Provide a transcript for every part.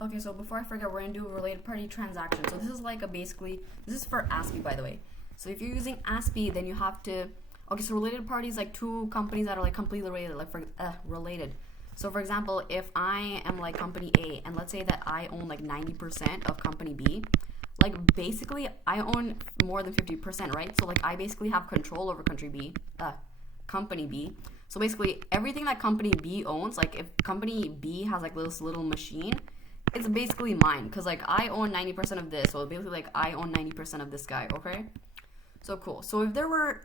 Okay, so before I forget, we're gonna do a related party transaction. So this is like a basically, this is for ASPE, by the way. So if you're using ASPE, then you have to, okay, so related parties, like two companies that are like completely related, like related. So for example, if I am like company A, and let's say that I own like 90% of company B, like basically I own more than 50%, right? So like I basically have control over company B. So basically everything that company B owns, like if company B has like this little machine, it's basically mine, because like I own 90% of this, so basically like I own 90% of this guy. Okay, so cool. So if there were,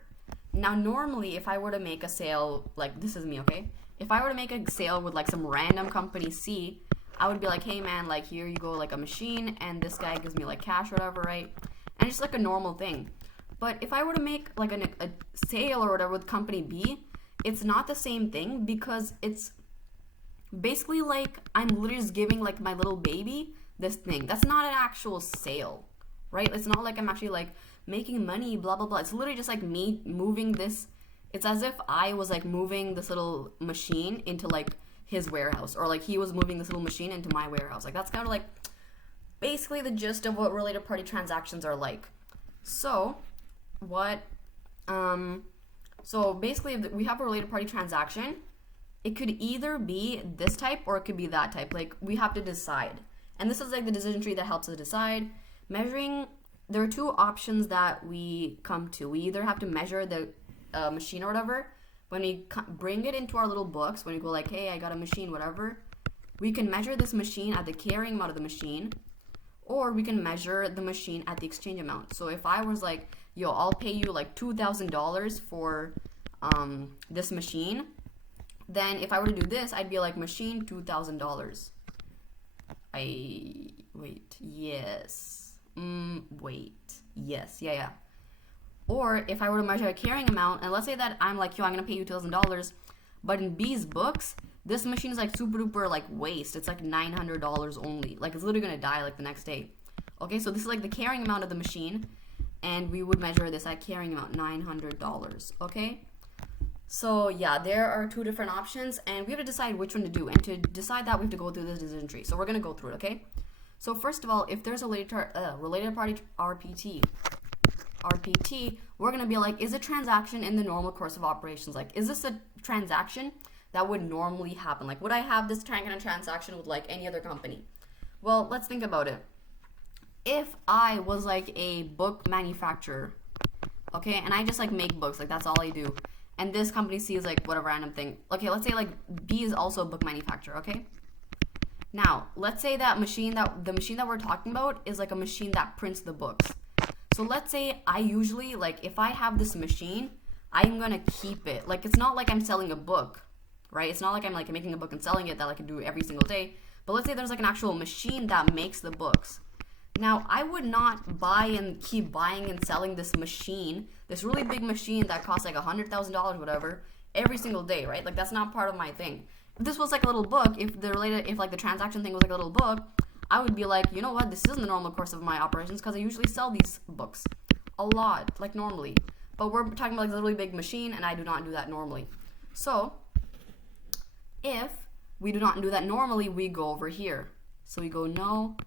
now normally if I were to make a sale, like this is me, okay, if I were to make a sale with like some random company C, I would be like, hey man, like here you go, like a machine, and this guy gives me like cash or whatever, right? And it's like a normal thing. But if I were to make like a sale or whatever with company B, it's not the same thing, because it's basically like I'm literally just giving like my little baby this thing. That's not an actual sale, right? It's not like I'm actually like making money, blah blah blah. It's literally just like me moving this. It's as if I was like moving this little machine into like his warehouse, or like he was moving this little machine into my warehouse. Like that's kind of like basically the gist of what related party transactions are like. So what so basically if we have a related party transaction, it could either be this type or it could be that type. Like we have to decide, and this is like the decision tree that helps us decide. Measuring, there are two options that we come to. We either have to measure the machine or whatever. When we bring it into our little books, when we go like, hey, I got a machine, whatever, we can measure this machine at the carrying amount of the machine, or we can measure the machine at the exchange amount. So if I was like, yo, I'll pay you like $2,000 for this machine, then if I were to do this, I'd be like, machine $2,000. Yeah. Or if I were to measure a carrying amount, and let's say that I'm like, yo, I'm gonna pay you $2,000, but in B's books, this machine is like super duper like waste. It's like $900 only. Like it's literally gonna die like the next day. Okay, so this is like the carrying amount of the machine, and we would measure this at carrying amount, $900. Okay. So yeah, there are two different options, and we have to decide which one to do. And to decide that, we have to go through this decision tree. So we're gonna go through it, okay? So first of all, if there's a related party RPT, we're gonna be like, is a transaction in the normal course of operations? Like, is this a transaction that would normally happen? Like, would I have this kind of transaction with like any other company? Well, let's think about it. If I was like a book manufacturer, okay, and I just like make books, like that's all I do, and this company C is like whatever random thing. Okay, let's say like B is also a book manufacturer, okay? Now, let's say that the machine that we're talking about is like a machine that prints the books. So let's say I usually, like, if I have this machine, I'm gonna keep it. Like, it's not like I'm selling a book, right? It's not like I'm like making a book and selling it that I can do every single day. But let's say there's like an actual machine that makes the books. Now, I would not buy and keep buying and selling this machine, this really big machine that costs like $100,000, whatever, every single day, right? Like, that's not part of my thing. If this was like a little book, if like the transaction thing was like a little book, I would be like, you know what, this isn't the normal course of my operations, because I usually sell these books a lot, like normally. But we're talking about like a really big machine, and I do not do that normally. So, if we do not do that normally, we go over here. So we go no,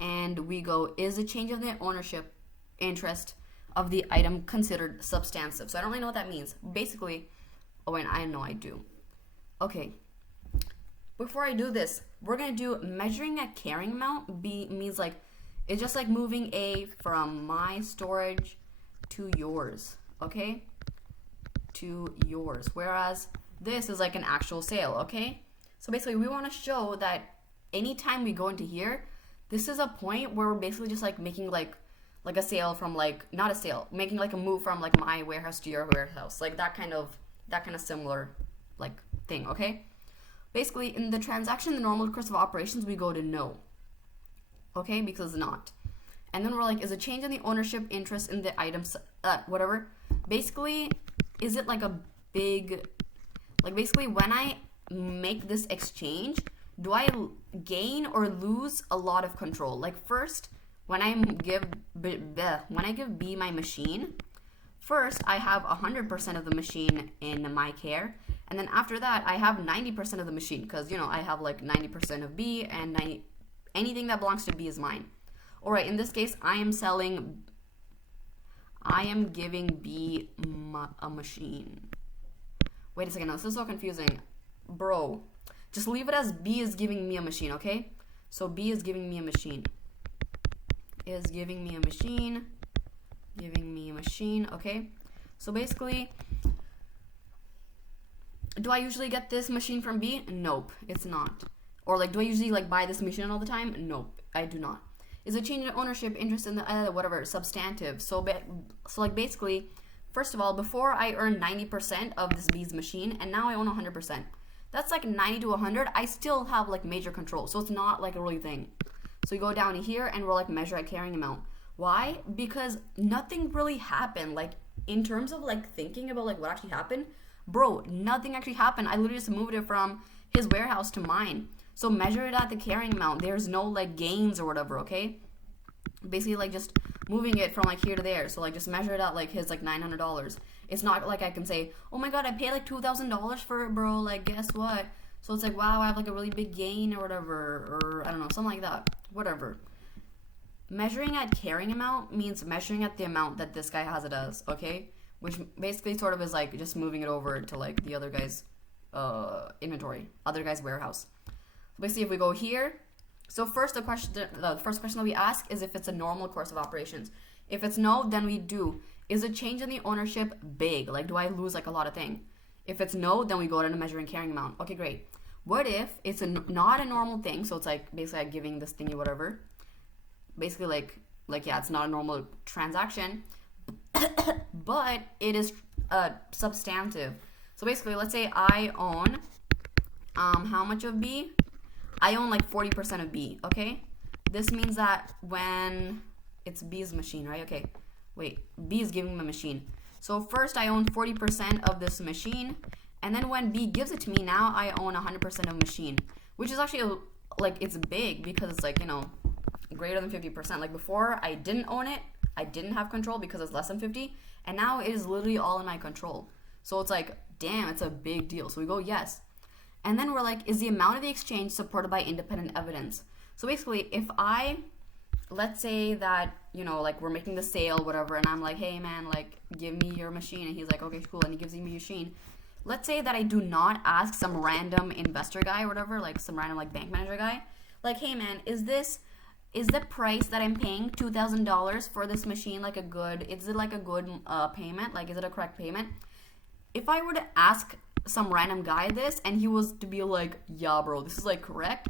and we go, is the change of the ownership interest of the item considered substantive? So I don't really know what that means. Basically, oh wait, I know I do. Okay. Before I do this, we're going to do measuring a carrying amount. B means like, it's just like moving A from my storage to yours, okay? To yours. Whereas this is like an actual sale, okay? So basically we want to show that anytime we go into here, this is a point where we're basically just like making like a sale from like, not a sale, making like a move from like my warehouse to your warehouse. Like that kind of similar like thing, okay? Basically, in the transaction, the normal course of operations, we go to no, okay, because not. And then we're like, is a change in the ownership interest in the items, whatever. Basically, is it like a big, like basically when I make this exchange, do I gain or lose a lot of control? Like first, when I give B my machine, first I have 100% of the machine in my care. And then after that, I have 90% of the machine, because, you know, I have like 90% of B and anything that belongs to B is mine. All right, in this case, I am giving B a machine. Wait a second, no, this is so confusing. Bro, just leave it as B is giving me a machine, okay? So B is giving me a machine. Is giving me a machine. Giving me a machine, okay? So basically, do I usually get this machine from B? Nope, it's not. Or like, do I usually like buy this machine all the time? Nope, I do not. Is a change in ownership, interest in the whatever, substantive? So like basically, first of all, before I earned 90% of this B's machine, and now I own 100%. That's like 90 to 100. I still have like major control, so it's not like a really thing. So we go down here and we're like measure at carrying amount. Why? Because nothing really happened. Like in terms of like thinking about like what actually happened, bro, nothing actually happened. I literally just moved it from his warehouse to mine. So measure it at the carrying amount. There's no like gains or whatever, okay? Basically like just moving it from like here to there. So like just measure it at like his like $900. It's not like I can say, oh my god, I paid like $2,000 for it, bro. Like guess what? So it's like, wow, I have like a really big gain or whatever, or I don't know, something like that. Whatever. Measuring at carrying amount means measuring at the amount that this guy has it as, okay? Which basically sort of is like just moving it over to like the other guy's inventory, other guy's warehouse. Basically, if we go here, so first the first question that we ask is if it's a normal course of operations. If it's no, then we do. Is a change in the ownership big? Like, do I lose like a lot of thing? If it's no, then we go to the measuring carrying amount. Okay, great. What if it's not a normal thing? So it's like basically like giving this thingy whatever. Basically like yeah, it's not a normal transaction, but it is substantive. So basically, let's say I own how much of B? I own like 40% of B, okay? This means that when it's B's machine, right? Okay, wait, B is giving me a machine. So first I own 40% of this machine, and then when B gives it to me, now I own 100% of machine, which is actually like, it's big because it's like, you know, greater than 50%. Like before I didn't own it, I didn't have control because it's less than 50, and now it is literally all in my control. So it's like, damn, it's a big deal. So we go yes. And then we're like, is the amount of the exchange supported by independent evidence? So basically, if let's say that, you know, like we're making the sale, whatever, and I'm like, hey man, like give me your machine. And he's like, okay, cool. And he gives me your machine. Let's say that I do not ask some random investor guy or whatever, like some random like bank manager guy, like, hey man, is the price that I'm paying $2,000 for this machine like a good, is it like a good payment? Like, is it a correct payment? If I were to ask some random guy this and he was to be like, yeah bro, this is like correct,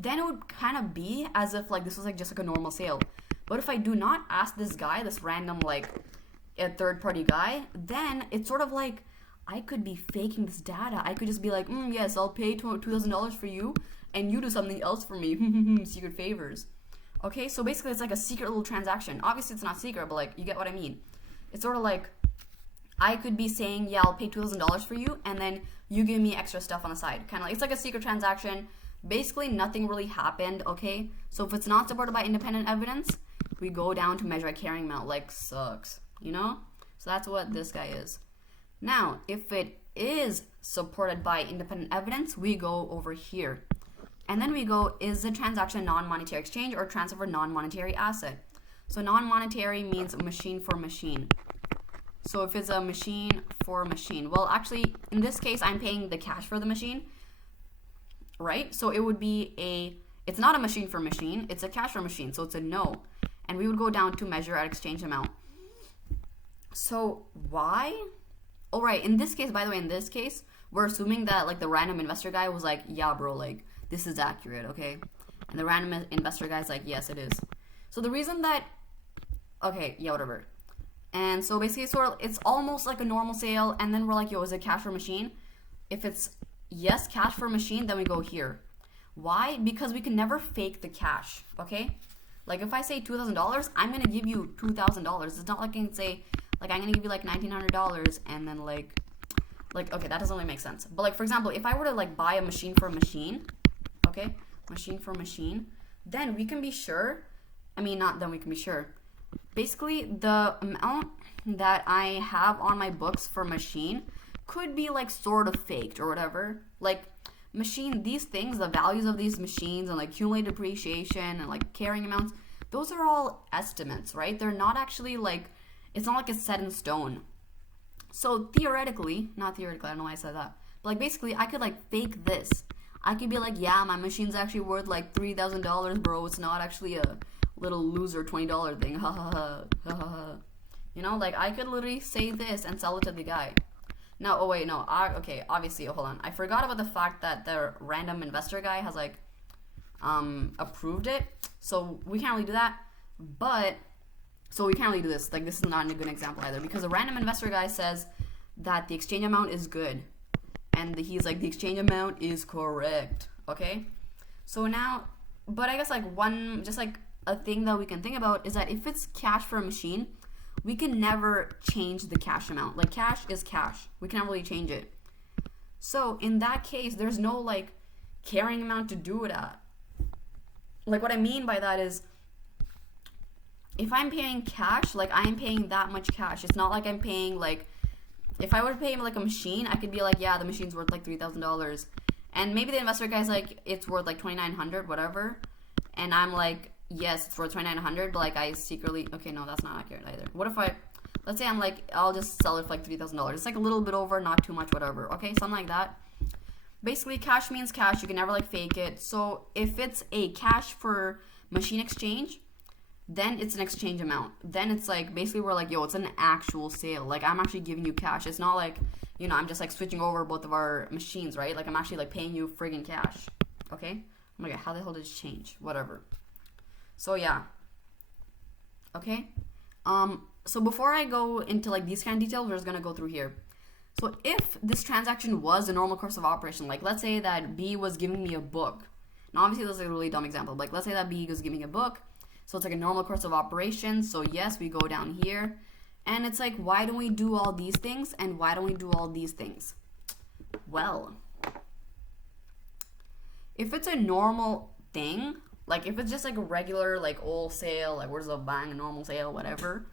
then it would kind of be as if like this was like just like a normal sale. But if I do not ask this guy, this random like a third party guy, then it's sort of like I could be faking this data. I could just be like, yes, I'll pay $2,000 for you and you do something else for me. Secret favors. Okay, so basically it's like a secret little transaction. Obviously it's not secret, but like you get what I mean. It's sort of like I could be saying, yeah, I'll pay $2,000 for you, and then you give me extra stuff on the side. Kind of like, it's like a secret transaction. Basically, nothing really happened, okay? So if it's not supported by independent evidence, we go down to measure a carrying amount. Like, sucks, you know? So that's what this guy is. Now, if it is supported by independent evidence, we go over here. And then we go, is the transaction non-monetary exchange or transfer non-monetary asset? So non-monetary means machine for machine. So if it's a machine for machine, well, actually, in this case, I'm paying the cash for the machine, right? So it would be it's not a machine for machine, it's a cash for machine, so it's a no. And we would go down to measure at exchange amount. So why? Oh, right, in this case, by the way, in this case, we're assuming that, like, the random investor guy was like, yeah, bro, like, this is accurate, okay? And the random investor guy's like, yes, it is. So the reason that, okay, yeah, whatever. And so basically it's almost like a normal sale, and then we're like, yo, is it cash for machine? If it's yes, cash for machine, then we go here. Why? Because we can never fake the cash, okay? Like if I say $2,000, I'm gonna give you $2,000. It's not like I can say, like, I'm gonna give you like $1,900 and then like okay, that doesn't really make sense. But like, for example, if I were to like buy a machine for a machine, okay, machine for machine, then we can be sure, we can be sure. Basically, the amount that I have on my books for machine could be like sort of faked or whatever. Like these things, the values of these machines and like cumulative depreciation and like carrying amounts, those are all estimates, right? They're not actually like, it's not like it's set in stone. So theoretically, not theoretically, I don't know why I said that, but like basically I could like fake this. I could be like, yeah, my machine's actually worth like $3,000, bro. It's not actually a little loser $20 thing. Ha ha ha ha ha ha. You know, like I could literally say this and sell it to the guy. No, oh wait, no. Okay, obviously, hold on. I forgot about the fact that the random investor guy has like approved it. So we can't really do that. But so we can't really do this. Like this is not a good example either, because the random investor guy says that the exchange amount is good. And he's like, the exchange amount is correct. Okay? So now, but I guess like just like a thing that we can think about is that if it's cash for a machine, we can never change the cash amount. Like cash is cash. We can't really change it. So in that case, there's no like carrying amount to do it at. Like what I mean by that is, if I'm paying cash, like I'm paying that much cash. It's not like I'm paying like, if I were to pay him like a machine, I could be like, yeah, the machine's worth like $3,000. And maybe the investor guy's like, it's worth like $2,900, whatever. And I'm like, yes, it's worth $2,900, but like I secretly, okay, no, that's not accurate either. What if let's say I'm like, I'll just sell it for like $3,000. It's like a little bit over, not too much, whatever. Okay, something like that. Basically, cash means cash. You can never like fake it. So if it's a cash for machine exchange, then it's an exchange amount. Then it's like, basically we're like, yo, it's an actual sale. Like I'm actually giving you cash. It's not like, you know, I'm just like switching over both of our machines, right? Like I'm actually like paying you friggin' cash. Okay? Oh my god, how the hell did it change? Whatever. So yeah. Okay? So before I go into like these kind of details, we're just gonna go through here. So if this transaction was a normal course of operation, like let's say that B was giving me a book. Now obviously this is a really dumb example. Like let's say that B was giving me a book. So it's like a normal course of operations. So yes, we go down here. And it's like, why don't we do all these things? And why don't we do all these things? Well, if it's a normal thing, like if it's just like a regular like old sale, like where's the buying a normal sale, whatever,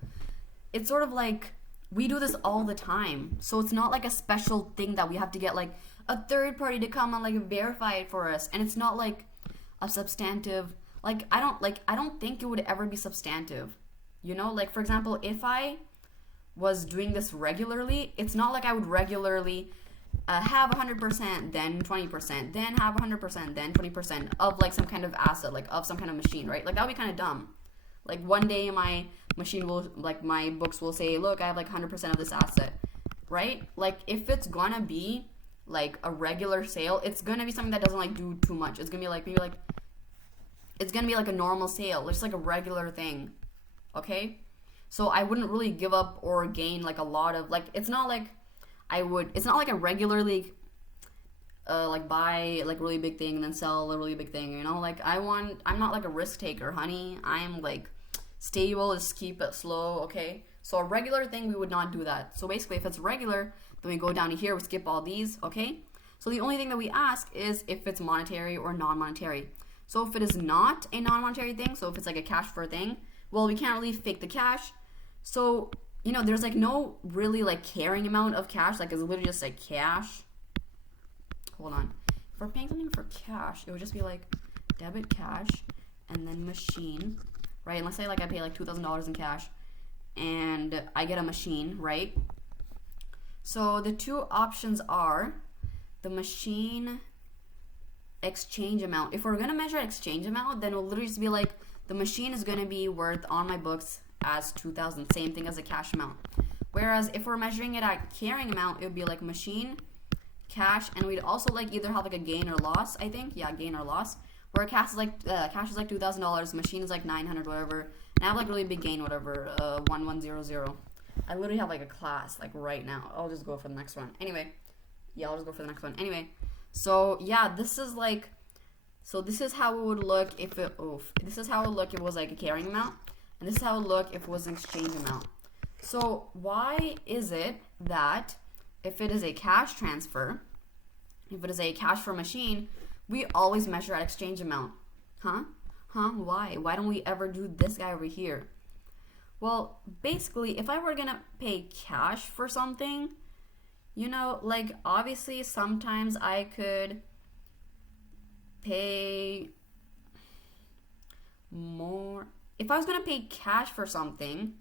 it's sort of like we do this all the time. So it's not like a special thing that we have to get like a third party to come and like verify it for us. And it's not like a substantive, like I don't think it would ever be substantive. You know, like for example, if I was doing this regularly, it's not like I would regularly have 100%, then 20%, then have 100%, then 20% of like some kind of asset, like of some kind of machine, right? Like that would be kind of dumb. Like one day my machine will, like my books will say, look, I have like 100% of this asset, right? Like if it's gonna be like a regular sale, it's gonna be something that doesn't like do too much. It's gonna be like maybe like, it's gonna be like a normal sale, just like a regular thing, okay? So I wouldn't really give up or gain like a lot of, like it's not like it's not like a regularly like buy like really big thing and then sell a really big thing, you know? Like I'm not like a risk taker, honey. I'm like stable, just keep it slow, okay? So a regular thing, we would not do that. So basically if it's regular, then we go down to here, we skip all these, okay? So the only thing that we ask is if it's monetary or non-monetary. So if it is not a non-monetary thing, so if it's like a cash for a thing, well, we can't really fake the cash. So, you know, there's like no really like carrying amount of cash. Like it's literally just like cash. Hold on. If we're paying something for cash, it would just be like debit cash and then machine, right? And let's say like I pay like $2,000 in cash and I get a machine, right? So the two options are the machine exchange amount. If we're going to measure exchange amount, then it'll literally just be like the machine is going to be worth on my books as 2,000, same thing as a cash amount. Whereas if we're measuring it at carrying amount, it would be like machine, cash, and we'd also like either have like a gain or loss, I think. Yeah, gain or loss. Where cash is like $2,000, machine is like 900, whatever. And I have like really big gain, whatever, 1100. I literally have like a class like right now. I'll just go for the next one. Anyway, yeah, I'll just go for the next one. Anyway, so yeah, this is like, so this is how it would look if it, this is how it would look if it was like a carrying amount. And this is how it would look if it was an exchange amount. So why is it that if it is a cash transfer, if it is a cash for machine, we always measure at exchange amount? Why? Why don't we ever do this guy over here? Well, basically, if I were gonna pay cash for something, you know, like obviously sometimes I could, pay more. If I was gonna pay cash for something,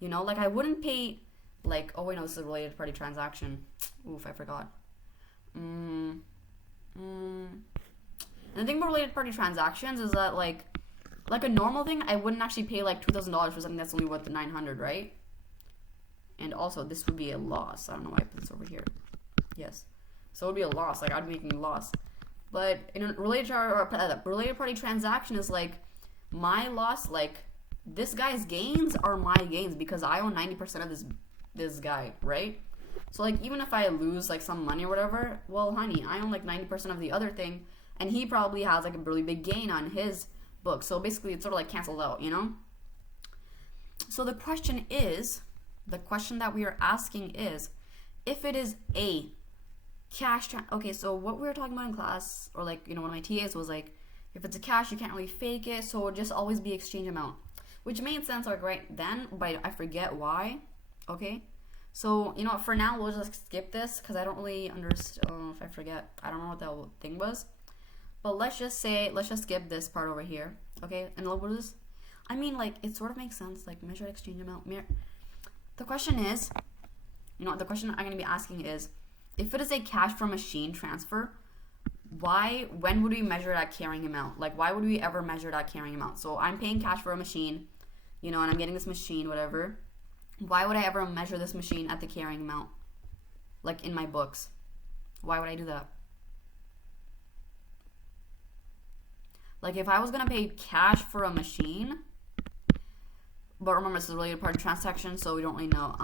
you know, like I wouldn't pay like, oh wait, no, this is a related party transaction. Oof, I forgot. And the thing about related party transactions is that like a normal thing, I wouldn't actually pay like $2,000 for something that's only worth $900, right? And also, this would be a loss. I don't know why I put this over here. Yes, so it would be a loss. Like I'd be making a loss. But in a related party transaction is like my loss. Like this guy's gains are my gains because I own 90% of this guy, right? So like even if I lose like some money or whatever, well, honey, I own like 90% of the other thing, and he probably has like a really big gain on his book. So basically, it's sort of like canceled out, you know. So the question that we are asking is, if it is a cash okay, so what we were talking about in class, or like, you know, one of my TAs was like, if it's a cash, you can't really fake it, so it'll just always be exchange amount, which made sense like right then, but I forget why. Okay, so you know, for now we'll just skip this because I don't really understand. If I forget, I don't know what that thing was, but let's just skip this part over here. Okay, and look what is this. I mean, like, it sort of makes sense, like measured exchange amount. The question is, you know, the question I'm going to be asking is, if it is a cash from machine transfer, when would we measure that carrying amount? Like, why would we ever measure that carrying amount? So I'm paying cash for a machine, you know, and I'm getting this machine, whatever. Why would I ever measure this machine at the carrying amount? Like in my books. Why would I do that? Like if I was going to pay cash for a machine, but remember, this is a related party transaction, so we don't really know.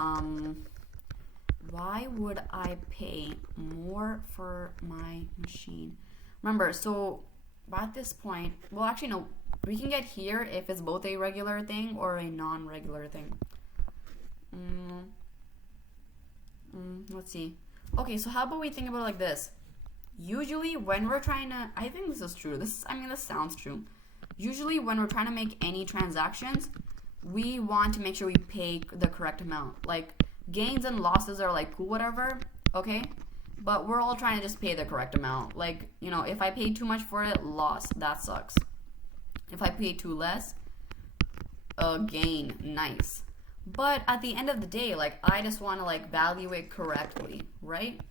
Why would I pay more for my machine? Remember, so at this point, well, actually, no. We can get here if it's both a regular thing or a non-regular thing. Let's see. Okay, so how about we think about it like this? Usually, when we're trying to... I think this is true. This sounds true. Usually, when we're trying to make any transactions, we want to make sure we pay the correct amount. Like, gains and losses are like cool, whatever, okay? But we're all trying to just pay the correct amount. Like, you know, if I pay too much for it, loss, that sucks. If I pay too less, gain, nice. But at the end of the day, like, I just want to, like, value it correctly, right?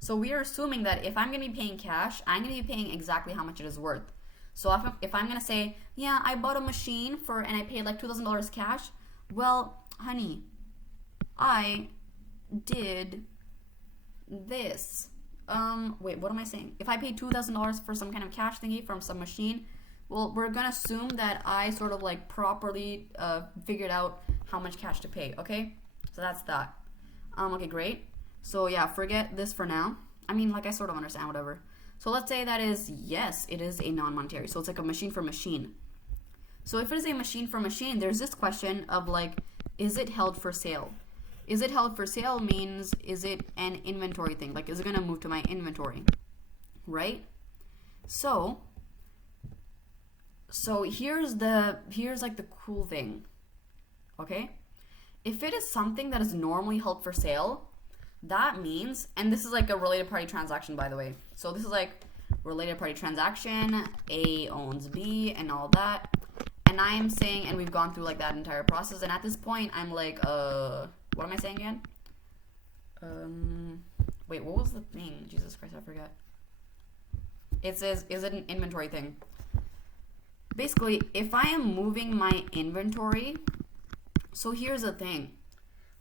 So we are assuming that if I'm going to be paying cash, I'm going to be paying exactly how much it is worth. So if I'm going to say, yeah, I bought a machine and I paid like $2,000 cash, well, honey, I did this. Wait, what am I saying? If I paid $2,000 for some kind of cash thingy from some machine, well, we're going to assume that I sort of like properly figured out how much cash to pay, okay? So that's that. Okay, great. So yeah, forget this for now. I mean, like, I sort of understand, whatever. So let's say that is, yes, it is a non-monetary. So it's like a machine for machine. So if it is a machine for machine, there's this question of like, is it held for sale? Is it held for sale means, is it an inventory thing? Like, is it going to move to my inventory? Right? So here's like the cool thing. Okay? If it is something that is normally held for sale, that means, and this is like a related party transaction, by the way. So this is like related party transaction, A owns B and all that. And I'm saying, and we've gone through like that entire process. And at this point, I'm like, what am I saying again? Wait, what was the thing? Jesus Christ, I forget. It says, is it an inventory thing? Basically, if I am moving my inventory, so here's the thing.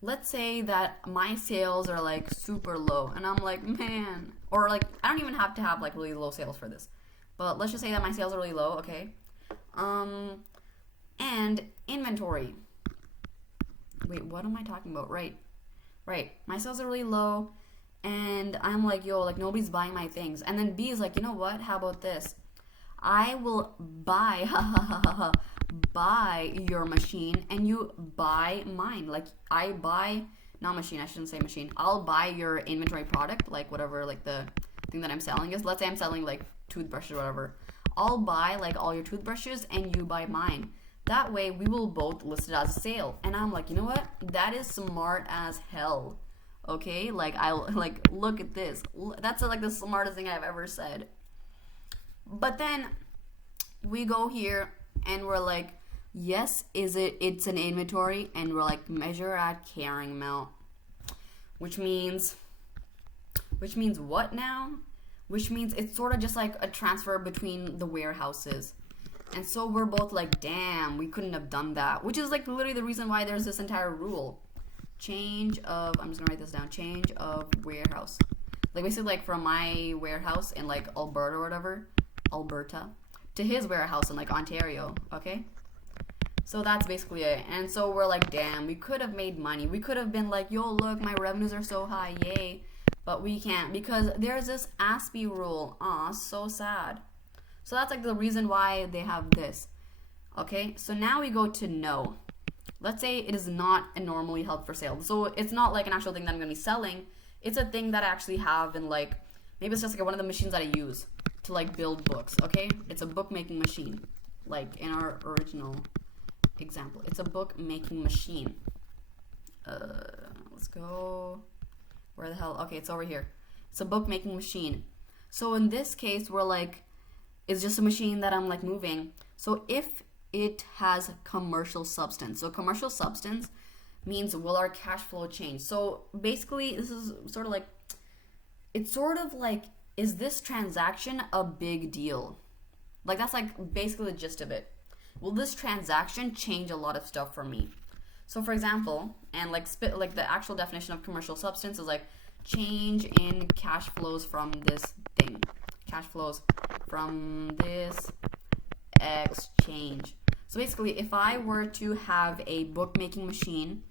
Let's say that my sales are like super low and I'm like, man, or like, I don't even have to have like really low sales for this, but let's just say that my sales are really low, okay? And inventory. Wait, what am I talking about? Right. My sales are really low and I'm like, yo, like nobody's buying my things. And then B is like, you know what? How about this? I will buy, buy your machine and you buy mine. Like I buy, not machine, I shouldn't say machine. I'll buy your inventory product, like whatever, like the thing that I'm selling is. Let's say I'm selling like toothbrushes or whatever. I'll buy like all your toothbrushes and you buy mine. That way we will both list it as a sale. And I'm like, you know what? That is smart as hell. Okay? Like, look at this. That's like the smartest thing I've ever said. But then we go here and we're like, yes, it's an inventory, and we're like measure at carrying amount, which means what now? Which means it's sort of just like a transfer between the warehouses. And so we're both like, damn, we couldn't have done that, which is like literally the reason why there's this entire rule. Change of, I'm just gonna write this down, change of warehouse. Like basically like from my warehouse in like Alberta or whatever, Alberta, to his warehouse in like Ontario, okay? So that's basically it. And so we're like, damn, we could have made money. We could have been like, yo, look, my revenues are so high, yay. But we can't because there's this ASPE rule. Aw, so sad. So that's like the reason why they have this. Okay, so now we go to no. Let's say it is not a normally held for sale. So it's not like an actual thing that I'm going to be selling. It's a thing that I actually have in like, maybe it's just like one of the machines that I use to like build books, okay? It's a bookmaking machine, like in our original example. It's a bookmaking machine. Let's go. Where the hell? Okay, it's over here. It's a bookmaking machine. So in this case, we're like, it's just a machine that I'm like moving. So if it has commercial substance. So commercial substance means will our cash flow change? So basically, this is sort of like, it's sort of like, is this transaction a big deal? Like that's like basically the gist of it. Will this transaction change a lot of stuff for me? So for example, and like the actual definition of commercial substance is like change in cash flows from this thing. Cash flows from this exchange. So basically, if I were to have a bookmaking machine,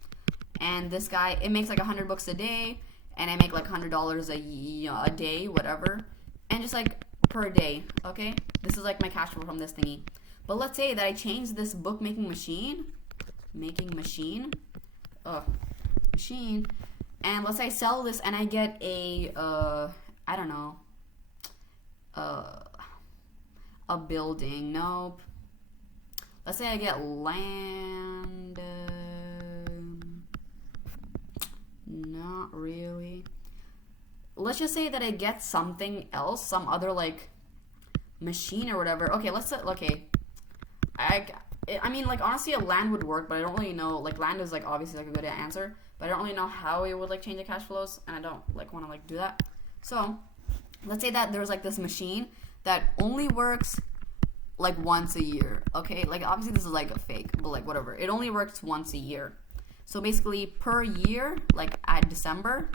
and this guy, it makes like 100 books a day, and I make like $100 a day, whatever, and just like per day, okay? This is like my cash flow from this thingy. But let's say that I change this bookmaking machine, machine, and let's say I sell this and I get a, I don't know, a building. Nope. Let's say I get land. Not really. Let's just say that I get something else, some other like machine or whatever. Okay, let's say, okay. I mean, like, honestly, a land would work, but I don't really know. Like, land is, like, obviously, like, a good answer, but I don't really know how it would, like, change the cash flows, and I don't, like, want to, like, do that. So, let's say that there's, like, this machine that only works, like, once a year, okay? Like, obviously, this is, like, a fake, but, like, whatever. It only works once a year. So, basically, per year, like, at December,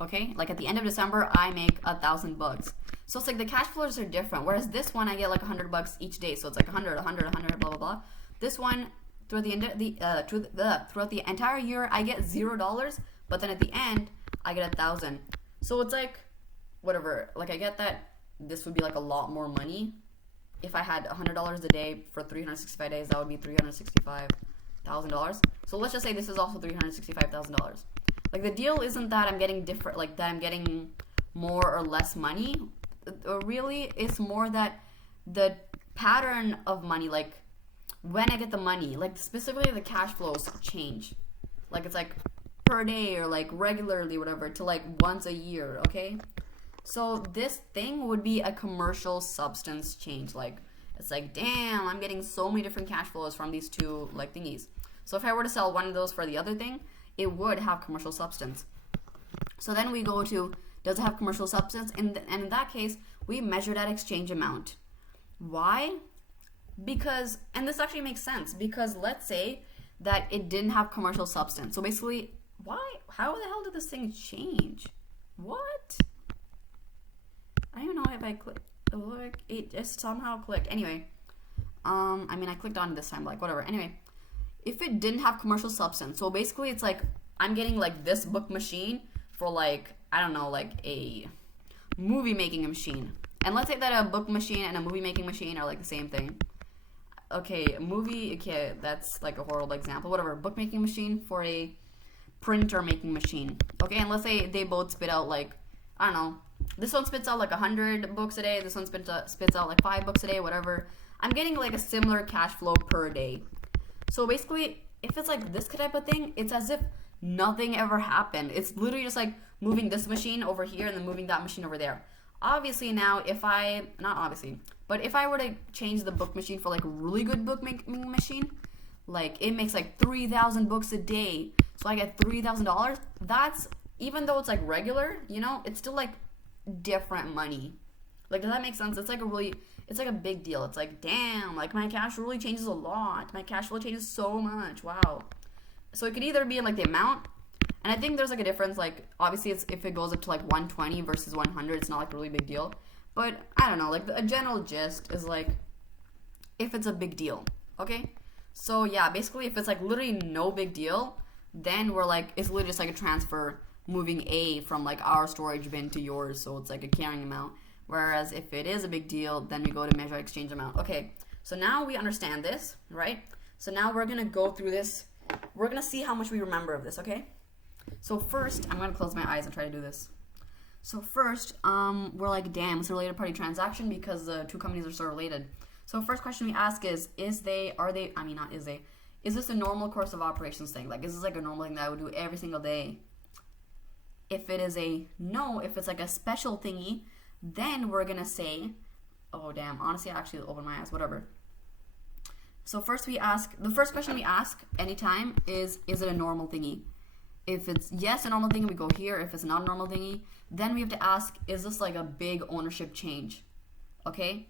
okay? Like, at the end of December, I make $1,000. So it's like the cash flows are different. Whereas this one, I get like $100 each day. So it's like 100, 100, 100, blah, blah, blah. This one, throughout the entire year, I get $0. But then at the end, I get 1,000. So it's like, whatever. Like I get that this would be like a lot more money. If I had $100 a day for 365 days, that would be $365,000. So let's just say this is also $365,000. Like the deal isn't that I'm getting different, like that I'm getting more or less money. Really, it's more that the pattern of money, like when I get the money, like specifically the cash flows change. Like it's like per day or like regularly, whatever, to like once a year, okay? So this thing would be a commercial substance change. Like it's like, damn, I'm getting so many different cash flows from these two like thingies. So if I were to sell one of those for the other thing, it would have commercial substance. So then we go to, does it have commercial substance? And in that case, we measure that exchange amount. Why? Because, and this actually makes sense, because let's say that it didn't have commercial substance. So basically, why? How the hell did this thing change? What? I don't even know if I clicked. Look, it just somehow clicked. Anyway, I mean, I clicked on it this time, like whatever. Anyway, if it didn't have commercial substance, so basically it's like I'm getting like this book machine for like, I don't know, like a movie making machine. And let's say that a book machine and a movie making machine are like the same thing. Okay, okay, that's like a horrible example. Whatever, book making machine for a printer making machine. Okay, and let's say they both spit out like, I don't know, this one spits out like 100 books a day, this one spits out like 5 books a day, whatever. I'm getting like a similar cash flow per day. So basically, if it's like this type of thing, it's as if nothing ever happened. It's literally just like moving this machine over here and then moving that machine over there. Obviously now, But if I were to change the book machine for like a really good book making machine, like it makes like 3,000 books a day, so I get $3,000. That's, even though it's like regular, you know, it's still like different money. Like, does that make sense? It's like it's like a big deal. It's like, damn, like my cash really changes a lot. My cash flow changes so much. Wow. So it could either be in like the amount, and I think there's like a difference. Like, obviously, it's if it goes up to like 120 versus 100, it's not like a really big deal. But I don't know. Like, a general gist is like, if it's a big deal, okay. So yeah, basically, if it's like literally no big deal, then we're like, it's literally just like a transfer, moving A from like our storage bin to yours, so it's like a carrying amount. Whereas if it is a big deal, then we go to measure exchange amount. Okay, so now we understand this, right? So now we're gonna go through this. We're gonna see how much we remember of this, okay? So first, I'm gonna close my eyes and try to do this. So first, we're like, damn, it's a related party transaction because the two companies are so related. So first question we ask is this a normal course of operations thing? Like, is this like a normal thing that I would do every single day? If it is a no, if it's like a special thingy, then we're gonna say, oh damn, honestly, I actually opened my eyes, whatever. So first the first question we ask anytime is it a normal thingy? If it's yes, a normal thingy, we go here. If it's not a normal thingy, then we have to ask, is this like a big ownership change? Okay?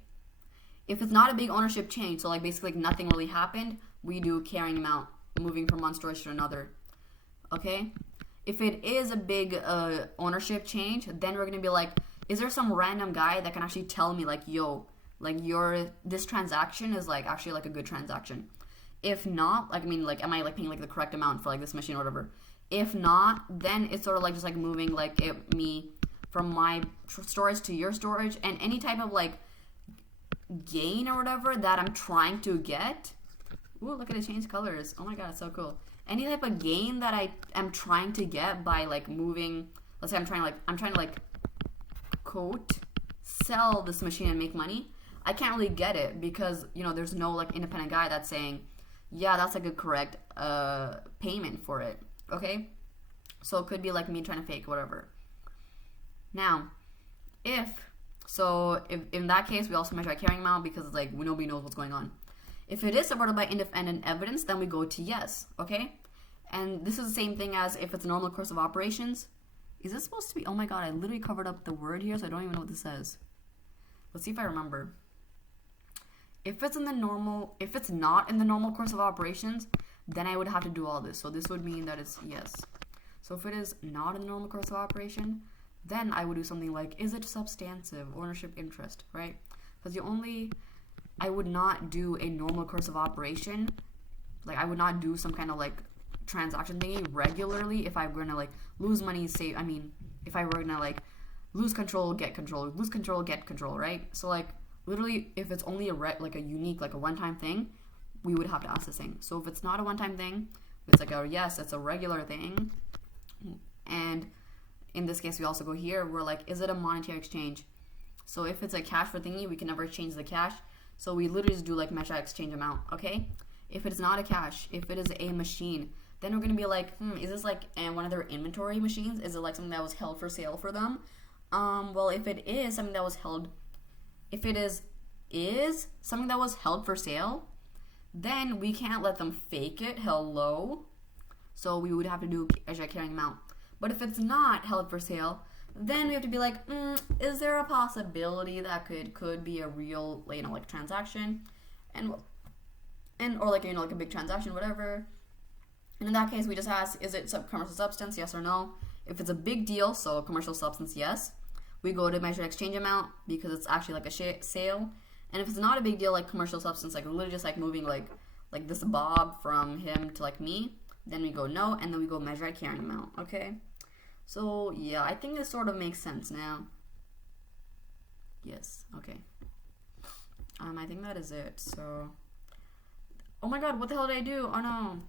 If it's not a big ownership change, so like basically like nothing really happened, we do carrying amount, moving from one storage to another. Okay? If it is a big ownership change, then we're gonna be like, is there some random guy that can actually tell me like, yo, like this transaction is like actually like a good transaction? If not, like, I mean, like, am I like paying like the correct amount for like this machine or whatever? If not, then it's sort of like just like moving like me from my storage to your storage, and any type of like gain or whatever that I'm trying to get. Ooh, look at it change colors. Oh my god, it's so cool. Any type of gain that I am trying to get by like moving, let's say I'm trying to like quote sell this machine and make money. I can't really get it because, you know, there's no like independent guy that's saying, yeah, that's like a correct payment for it. Okay, so it could be like me trying to fake whatever. Now, if in that case, we also measure our carrying amount because it's like nobody knows what's going on. If it is supported by independent evidence, then we go to yes. Okay, and this is the same thing as if it's a normal course of operations. Is this supposed to be? Oh my god, I literally covered up the word here, so I don't even know what this says. Let's see if I remember. If it's not in the normal course of operations, then I would have to do all this. So this would mean that it's yes. So if it is not in the normal course of operation, then I would do something like, is it substantive ownership interest, right? Because I would not do a normal course of operation. Like, I would not do some kind of like transaction thingy regularly if I were gonna like lose money, if I were gonna like lose control, get control, lose control, get control, right? So like literally, if it's only a unique, like a one-time thing, we would have to ask this thing. So if it's not a one-time thing, it's like yes, it's a regular thing. And in this case, we also go here, we're like, is it a monetary exchange? So if it's a cash for thingy, we can never exchange the cash. So we literally just do like measure exchange amount, okay? If it's not a cash, if it is a machine, then we're gonna be like, is this like one of their inventory machines? Is it like something that was held for sale for them? Well, if it is something that was held, is something that was held for sale, then we can't let them fake it. Hello. So we would have to do measure carrying amount. But if it's not held for sale, then we have to be like, is there a possibility that could be a real, like transaction, or like, like a big transaction, whatever. And in that case, we just ask, is it commercial substance, yes or no? If it's a big deal, so commercial substance, yes. We go to measure exchange amount because it's actually like a sale. And if it's not a big deal, like commercial substance, like literally just like moving like this Bob from him to like me, then we go no, and then we go measure carrying amount, okay? So yeah, I think this sort of makes sense now. Yes, okay. I think that is it. So, oh my god, what the hell did I do? Oh no.